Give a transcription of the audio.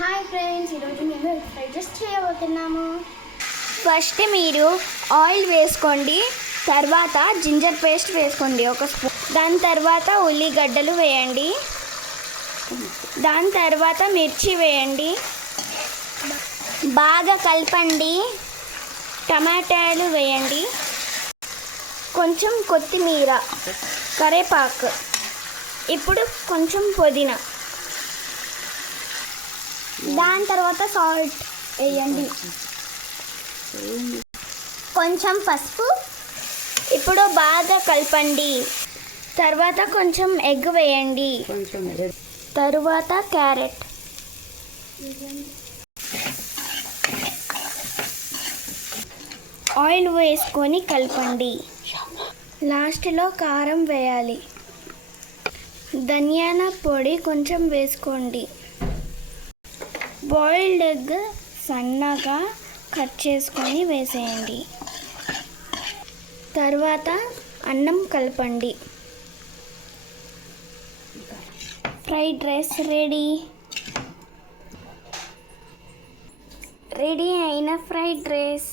Hi friends, ఈరోజు మేము fried rice చేయబోతున్నాము. ఫస్ట్ మీరు ఆయిల్ వేసుకోండి, తర్వాత జింజర్ పేస్ట్ వేసుకోండి ఒక స్పూన్. దాని తర్వాత ఉల్లిగడ్డలు వేయండి, దాని తర్వాత మిర్చి వేయండి, బాగా కలపండి. టమాటాలు వేయండి, కొంచెం కొత్తిమీర, కరివేపాకు, ఇప్పుడు కొంచెం పుదీనా, దాని తర్వాత సాల్ట్ వేయండి, కొంచెం పసుపు. ఇప్పుడు బాగా కలపండి. తర్వాత కొంచెం ఎగ్ వేయండి, తరువాత క్యారెట్, ఆయిల్ వేసుకొని కలపండి. లాస్ట్లో కారం వేయాలి, ధనియాల పొడి కొంచెం వేసుకోండి. బాయిల్డ్ ఎగ్ సన్నగా కట్ చేసుకొని వేసేయండి. తర్వాత అన్నం కలపండి. ఫ్రైడ్ రైస్ రెడీ అయిన ఫ్రైడ్ రైస్.